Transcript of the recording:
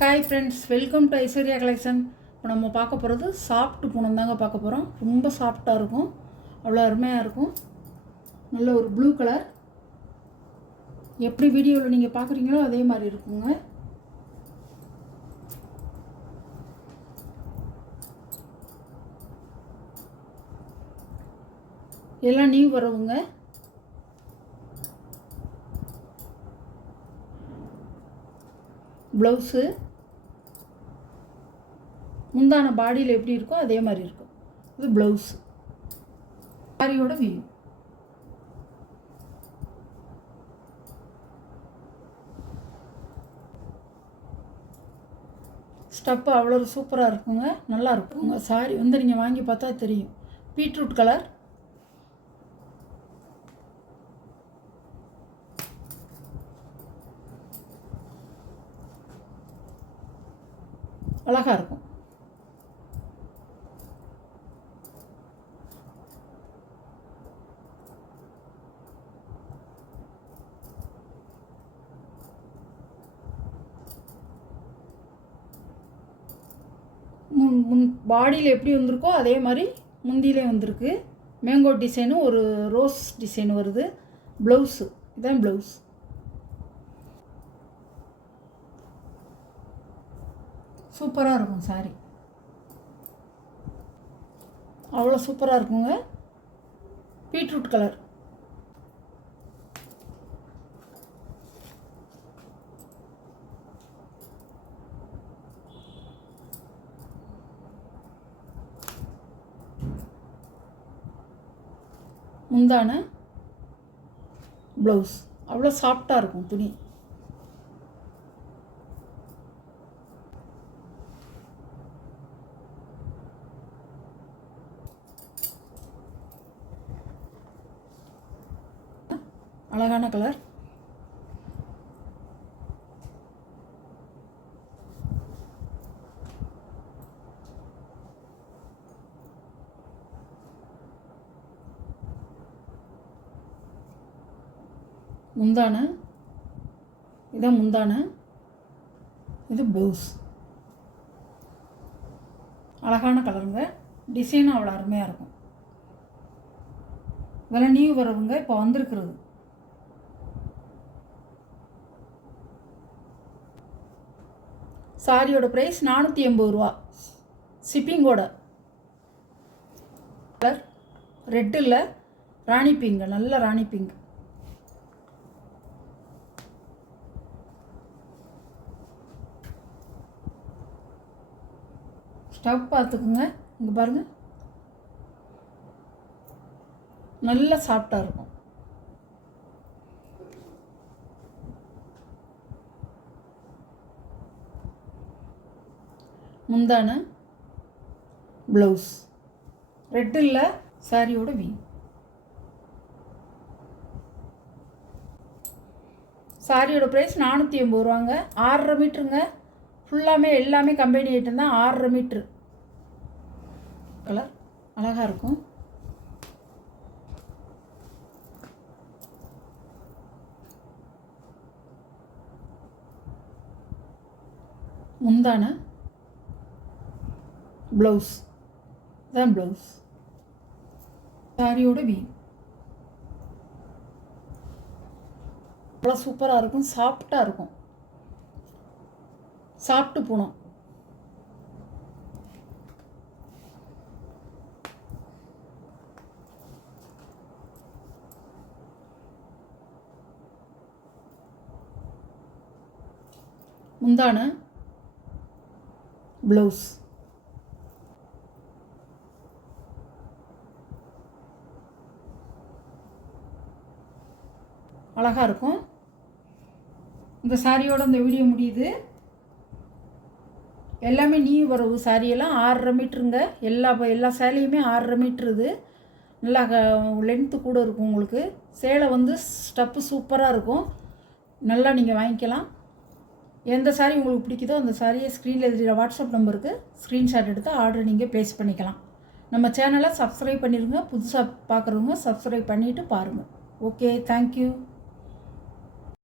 Hi friends, welcome to Aishwarya collection. இப்போ நம்ம பார்க்க போகிறது சாஃப்ட் பூனம் தாங்க பார்க்க போகிறோம். ரொம்ப சாஃப்டாக இருக்கும், அவ்வளோ அருமையாக இருக்கும். நல்ல ஒரு ப்ளூ கலர், எப்படி வீடியோவில் நீங்கள் பார்க்குறீங்களோ அதே மாதிரி இருக்குங்க. எல்லாம் நியூ வரவுங்க. ப்ளவுஸு முந்தான பாடியில் எப்படி இருக்கோ அதே மாதிரி இருக்கும். இது ப்ளவுஸ், சாரியோட வியூ. ஸ்டப்பு அவ்வளோ சூப்பராக இருக்குங்க, நல்லா இருக்குங்க. சாரி வந்து நீங்கள் வாங்கி பார்த்தா தெரியும். பீட்ரூட் கலர், அழகாக இருக்கும். பாடியில் எப்படி வந்திருக்கோ அதே மாதிரி முந்தியிலே வந்திருக்கு. மேங்கோ டிசைனு, ஒரு ரோஸ் டிசைன் வருது. ப்ளவுஸு, இதுதான் ப்ளவுஸ். சூப்பராக இருக்கும் சாரி, அவ்வளோ சூப்பராக இருக்குங்க. பீட்ரூட் கலர், முந்தான ப்ளவுஸ், அவ்வளோ சாஃப்டாக இருக்கும் துணி. அழகான கலர், முந்தான, இதான் முந்தான, இது ப்ளவுஸ். அழகான கலருங்க, டிசைனும் அவ்வளோ அருமையாக இருக்கும். இதெல்லாம் நியூ வரவுங்க, இப்போ வந்திருக்கிறது. சாரியோட ப்ரைஸ் 480 ரூபா, ஷிப்பிங்கோட. கலர் ரெட் இல்லை, ராணி பிங்க், நல்ல ராணி பிங்க். ஸ்டவ் பார்த்துக்குங்க, இங்கே பாருங்கள், நல்ல சாஃப்டாக இருக்கும். முந்தான ப்ளவுஸ், ரெட் இல்லை, சாரியோட வியூ. சாரியோட ப்ரைஸ் 480 ரூபாங்க. 6.5 மீட்டருங்க, ஃபுல்லாமே எல்லாமே கம்பெனி ஐட்டம் தான். 6.5 மீட்ரு. கலர் அழகாக இருக்கும். முந்தான ப்ளவுஸ், தான் ப்ளவுஸ். சாரியோட வியூ அவ்வளோ சூப்பராக இருக்கும், சாஃப்டாக இருக்கும். சாப்பிட்டு போனோம். முந்தான ப்ளவுஸ், அழகாக இருக்கும். இந்த சாரியோட இந்த வீடியோ முடியுது. எல்லாமே நியூ வரவு சாரியெல்லாம் 6.5 மீட்டருங்க. எல்லா சேலையுமே 6.5 மீட்ரு. இது நல்லா லென்த்து கூட இருக்கும். உங்களுக்கு சேலை வந்து ஸ்டப்பு சூப்பராக இருக்கும். நல்லா நீங்கள் வாங்கிக்கலாம். எந்த சாரி உங்களுக்கு பிடிக்குதோ அந்த சாரியை ஸ்க்ரீனில் எழுதுகிற வாட்ஸ்அப் நம்பருக்கு ஸ்க்ரீன்ஷாட் எடுத்து ஆர்டர் நீங்கள் ப்ளேஸ் பண்ணிக்கலாம். நம்ம சேனலை சப்ஸ்கிரைப் பண்ணிடுங்க. புதுசாக பார்க்குறவங்க சப்ஸ்கிரைப் பண்ணிவிட்டு பாருங்கள். Okay, thank you.